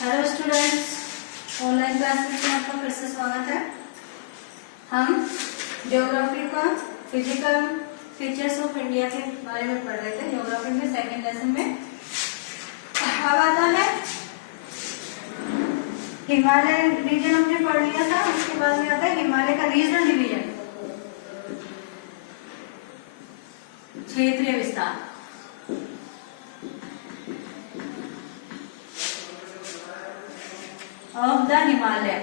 Hello students, online classes में आपका फिर से स्वागत है। हम ज्योग्राफी का फिजिकल फीचर्स ऑफ इंडिया के बारे में पढ़ रहे थे। ज्योग्राफी में सेकंड लेसन में अब आता है हिमालय रीजन, हमने पढ़ लिया था। उसके बाद में आता है हिमालय का रीजनल डिवीजन, क्षेत्रीय विस्तार। ऑफ द हिमालय,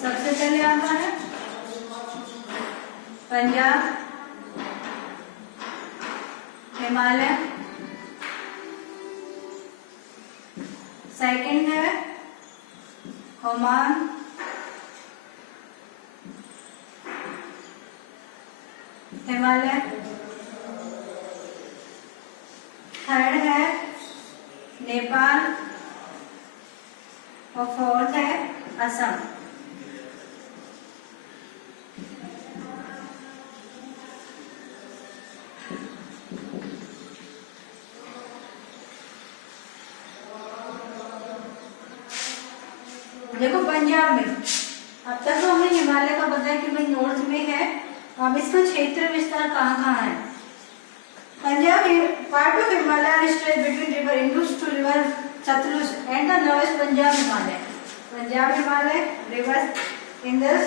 सबसे पहले आता है पंजाब, हिमालय। सेकंड है ओमान, हिमालय। थर्ड है नेपाल और फोर्थ है असम। देखो पंजाब में अब तक तो हमें हिमालय का पता है कि भाई नॉर्थ में है। अब इसका क्षेत्र विस्तार कहाँ कहाँ है। Punjab part of Himalaya stretch between river Indus to river Sutlej and the lowest Punjab Himalaya. Punjab Himalaya, river Indus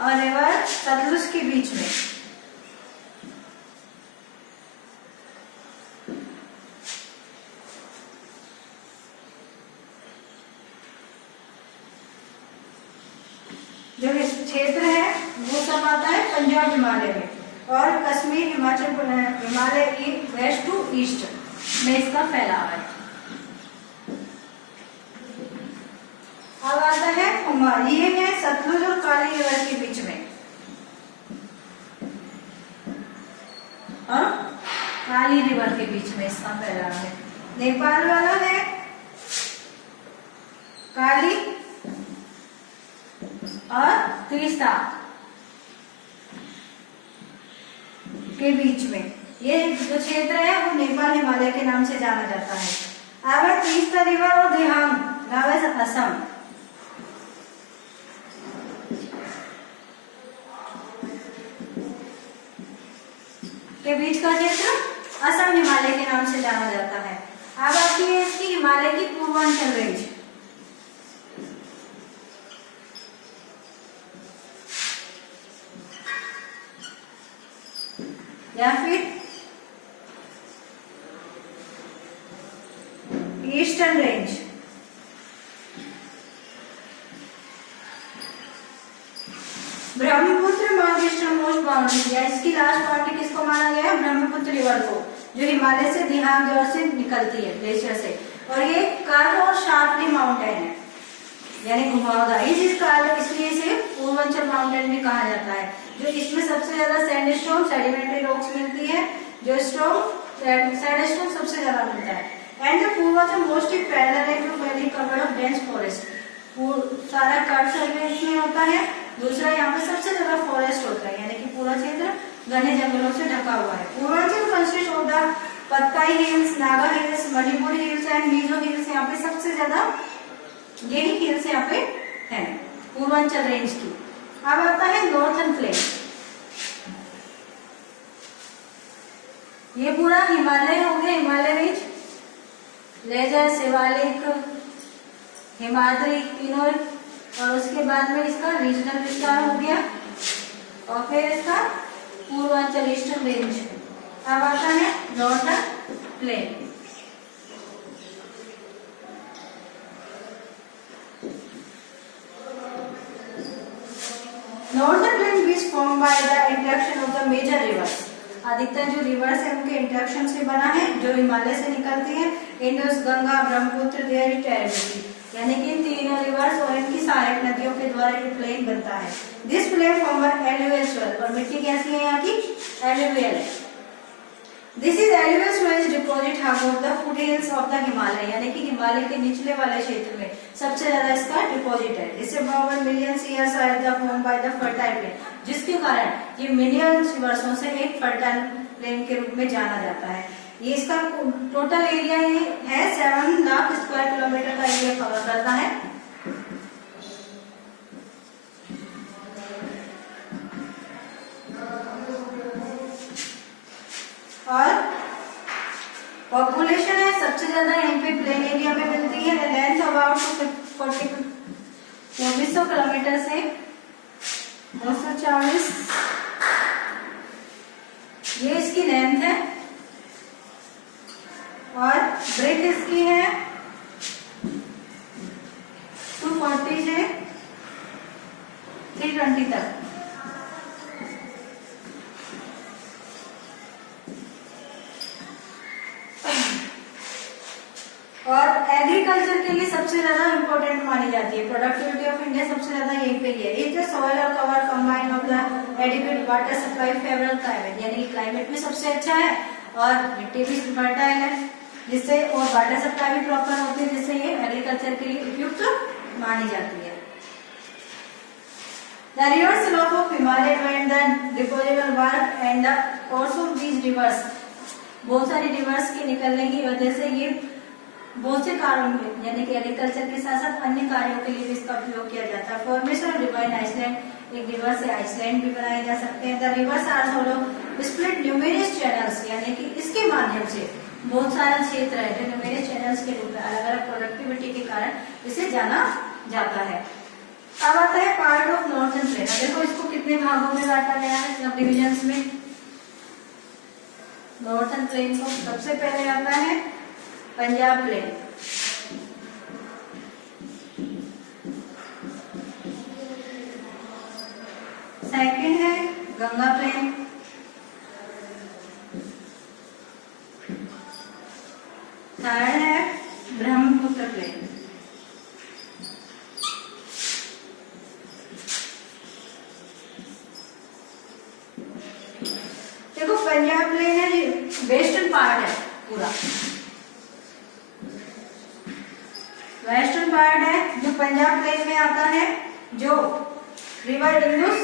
और रिवर सतलुज के बीच में। जो क्षेत्र है वो सब आता है पंजाब हिमालय में, और Kashmir Himachal Himalaya west to east में इसका फैलाव है। अब आता है ओमान, ये है सतलुज और काली रिवर के बीच में, और काली रिवर के बीच में इसका फैलाव है। नेपाल वाला है काली और तीस्ता के बीच में। ये जो क्षेत्र है वो नेपाल हिमालय के नाम से जाना जाता है। अब तीस्ता रिवर और दिहांग नाम है असम के बीच का क्षेत्र असम हिमालय के नाम से जाना जाता है। अब आती है इसकी हिमालय की पूर्वांचल रेंज, या फिर eastern range. Brahmaputra north most boundary, या इसकी लास्ट बाउंड्री किसको माना गया है? ब्रह्मपुत्र रिवर को, जो हिमालय से दिहांग जोर से निकलती है ग्लेशियर से। और ये कर्व और शार्पली माउंटेन है, यानी घुमावदार। इसलिए इसे पूर्वांचल माउंटेन भी कहा जाता है। जो इसमें सबसे ज्यादा सैंडस्टोन सेडिमेंट्री रॉक्स मिलती है, जो सैंडस्टोन सबसे ज्यादा मिलता है। And the Purvanchal mostly parallel to valley covered of dense forest, सारा कट सर्वे इसमें होता है। दूसरा यहाँ पे सबसे ज्यादा फॉरेस्ट होता है, यानी कि पूरा क्षेत्र घने जंगलों से ढका हुआ है। Purvanchal consist of the Patkai hills, Naga hills, Manipuri hills and Mizo hills. यहाँ पे सबसे ज्यादा यही हिल्स यहाँ पे है पूर्वांचल रेंज की। अब आता है नॉर्थर्न प्लेन, ये पूरा हिमालय हो गया, हिमालय रेंज, लेजर, शिवालिक, हिमाद्री तीनों। और उसके बाद में इसका रीजनल विस्तार हो गया, और फिर इसका पूर्वांचल ईस्टर्न रेंज। अब आता है northern plain. Northern plain is form by the interaction of the major rivers. अधिकतर जो रिवर्स है उनके इंटरेक्शन से बना है, जो हिमालय से निकलती है। Indus, Ganga, Brahmaputra, their territory, यानी कि इन तीनों रिवर्स और इनकी सहायक नदियों के द्वारा ये प्लेन बनता है। This plain form by alluvial soil, और मिट्टी कैसी है यहाँ की? एलुवियल है। This is alluvial soil deposit half of the foothills of the Himalaya, यानी कि हिमालय के निचले वाले क्षेत्र में सबसे ज्यादा इसका डिपॉजिट है। इसे about millions years are the form by the fertile plain, जिसके कारण ये मिलियंस वर्षों से एक फर्टाइल प्लेन के रूप में जाना जाता है। ये इसका टोटल एरिया ये है 7 लाख स्क्वायर किलोमीटर का एरिया कवर करता है। और पॉपुलेशन है सबसे ज्यादा यहाँ पे प्लेन एरिया में मिलती है। लेंथ अबाउट 2400 किलोमीटर से 240 ये इसकी लेंथ है। और ब्रेथ इसकी है 240 से 320 तक। और एग्रीकल्चर के लिए सबसे ज्यादा इंपॉर्टेंट मानी जाती है। प्रोडक्टिविटी ऑफ इंडिया सबसे ज्यादा यहीं पे ही है। इट इज सॉइल और cover combine of the adequate water supply favourable climate, यानी कि क्लाइमेट भी सबसे अच्छा है और मिट्टी भी फर्टाइल है, जिससे और वाटर सप्लाई भी प्रॉपर होती है, जिससे ये एग्रीकल्चर के लिए उपयुक्त मानी जाती है। The river slope of Himalaya and the depositable work and the course of these rivers, बहुत सारी रिवर्स के निकलने की वजह से ये बहुत से कार्यों में, यानी कि एग्रीकल्चर के साथ साथ अन्य कार्यों के लिए भी इसका उपयोग किया जाता है। Formation of river in island, एक रिवर से आइसलैंड भी बनाए जा सकते हैं। The rivers are solo split numerous channels, यानी कि इसके माध्यम से बहुत सारा क्षेत्र है जो न्यूमेरियस चैनल्स के रूप में अलग अलग प्रोडक्टिविटी के कारण इसे जाना जाता है। अब आता है पार्ट ऑफ नॉर्थर्न प्लेन। देखो इसको कितने भागों में बांटा गया है सब डिविजन्स में। नॉर्थर्न प्लेन को सबसे पहले आता है पंजाब प्लेन, सेकंड है गंगा प्लेन, थर्ड है ब्रह्मपुत्र प्लेन, देखो पंजाब प्लेन है, वेस्टर्न पार्ट है पूरा, वेस्टर्न पार्ट है जो पंजाब प्लेन में आता है, जो रिवर इंडस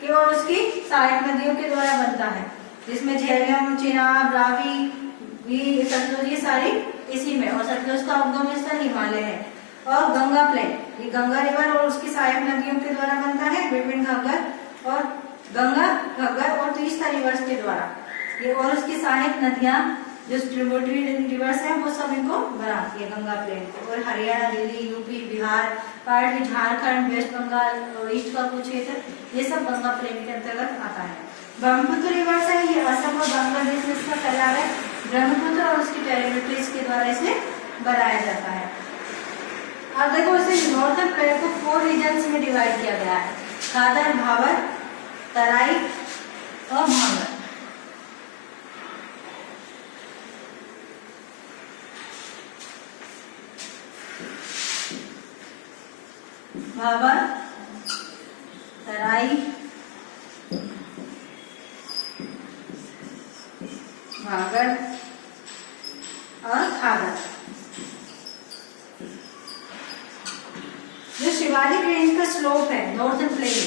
की और उसकी सहायक नदियों के द्वारा बनता है, जिसमें झेलम, चिनाब, रावी, सतलुज ये सारी इसी में, और सतलुज का उद्गम स्थल हिमालय है। और गंगा प्लेन ये गंगा रिवर और उसकी सहायक नदियों के द्वारा बनता है, बिटवीन घग्गर और गंगा, घग्गर और तीस्ता रिवर्स के द्वारा ये, और उसकी सहायक नदियां जो ट्रिब्यूटरी रिवर्स है वो सब इनको बनाती है गंगा प्लेन को। और हरियाणा, दिल्ली, यूपी, बिहार, पार्ट में झारखंड, वेस्ट बंगाल और ईस्ट का कुछ क्षेत्र, ये सब गंगा प्लेन के अंतर्गत आता है। ब्रह्मपुत्र रिवर्स है, ये असम और बांग्लादेश में इसका फैलाव है। ब्रह्मपुत्र और उसकी टेरिटरीज के द्वारा इसे बनाया जाता है। अब देखो इसे नॉर्थर्न प्लेन को 4 रीजन्स में डिवाइड किया गया है, खादर, भाबर, तराई और भांगर। भाबर, तराई, भागर और खादर। जो शिवालिक रेंज का स्लोप है नॉर्थर्न प्लेन,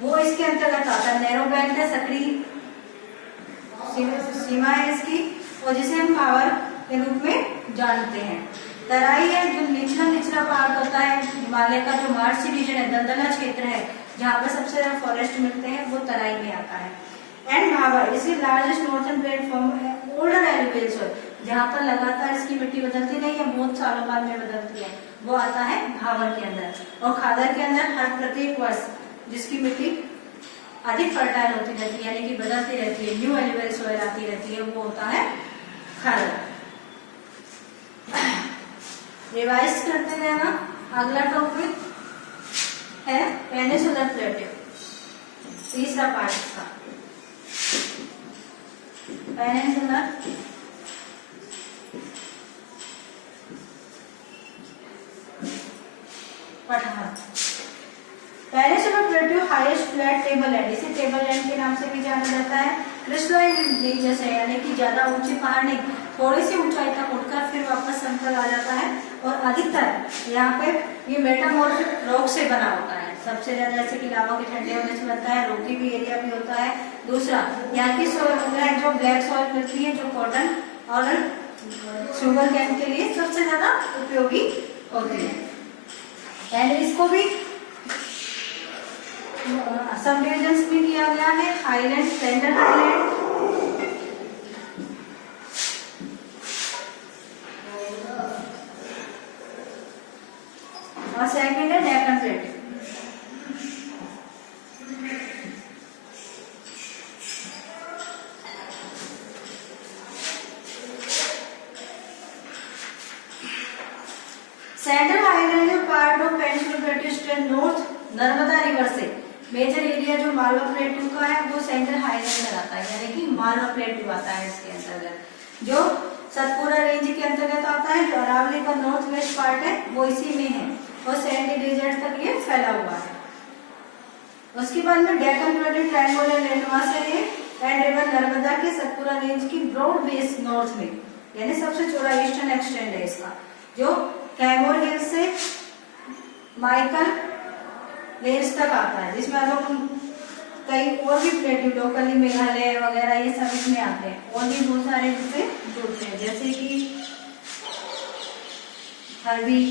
वो इसके अंतर्गत आता है। नैरो बैंड है, सक्रिय सीमा है इसकी, और जिसे हम पावर के रूप में जानते हैं। तराई है जो निचला पार्ट होता है हिमालय का, जो मार्च रीजन है, दलदला क्षेत्र है जहाँ पर सबसे ज्यादा फॉरेस्ट मिलते हैं, वो तराई में आता है। एंड भाबर इसकी लार्जेस्ट नॉर्थर्न प्लेटफॉर्म है, ओल्डर एलिवेशन सोइल, जहाँ पर लगातार इसकी मिट्टी बदलती नहीं है, बहुत सालों बाद में बदलती है, वो आता है भाबर के अंदर। और खादर के अंदर हर प्रत्येक वर्ष जिसकी मिट्टी अधिक फर्टाइल होती रहती है, यानी कि बदलती रहती है, न्यू एलिवेशन सोइल आती रहती है, वो होता है खादर। रिवाइज करते रहना। अगला टॉपिक है पेनिनसुलर प्लेटो, तीसरा पार्ट इसका पेनिनसुलर पठार। पेनिनसुलर प्लेटो हाईएस्ट फ्लैट टेबल लैंड, इसे टेबल लैंड के नाम से भी जाना जाता है। क्रिस्टलाइन रिजस है, यानी कि ज्यादा ऊंचे पहाड़ नहीं, थोड़ी सी ऊंचाई तक उठकर फिर वापस समतल आ जाता है। और अधिकतर यहाँ पे ये मेटामॉर्फिक रॉक से बना होता है। सबसे ज्यादा जैसे कि लावा के ठंडे होने से बनता है, रोकी भी एरिया भी होता है। दूसरा, यहाँ की सॉइल जो ब्लैक सॉइल मिलती है, जो कॉटन और शुगर कैन के लिए सबसे ज्यादा उपयोगी होती है। एंड इसको भी सब डिविजन्स भी किया गया है, हाईलैंड, स्लैंडर हाईलैंड, और सेकंड है डेक्कन प्लेट। सेंट्रल हाईलैंड है part of peninsula प्लेटू state north Narmada river से। मेजर एरिया जो मालवा प्लेटू का है वो सेंट्रल हाईलैंड में आता है, यानी कि मालवा प्लेटू आता है इसके अंतर्गत। जो सतपुरा रेंज के अंतर्गत आता है, जो अरावली का नॉर्थ वेस्ट पार्ट है वो इसी में है, और सैंडी डेजर्ट तक ये फैला हुआ है। उसके बाद में डेक्कन प्लेटू ट्रायंगुलर लैंडमास है ये, एंड रिवर नर्मदा के सतपुरा रेंज की ब्रॉड बेस नॉर्थ में, यानी सबसे चौड़ा ईस्टर्न एक्सटेंड है इसका, जो कैमोर हिल से माइकल रेंज तक आता है, जिसमें लोग कई और भी प्लेटू लोकली मेघालय वगैरह ये सब इसमें आते हैं, और भी बहुत सारे इससे जुड़ते हैं, जैसे कि हरवी,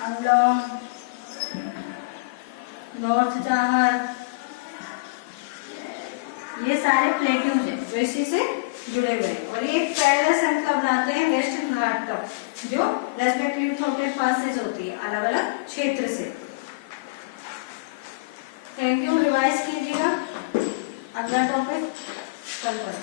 अंगलोंग, नॉर्थ चाहर, ये सारे प्लेट्यूज हैं जो इसी से जुड़े हुए हैं। और ये पैरेलल श्रृंखला बनाते हैं वेस्टर्न घाट तक, जो रेस्पेक्टिव थॉटेड पासेज होती है अलग अलग क्षेत्र से। थैंक यू, रिवाइज कीजिएगा। अगला टॉपिक कल पर।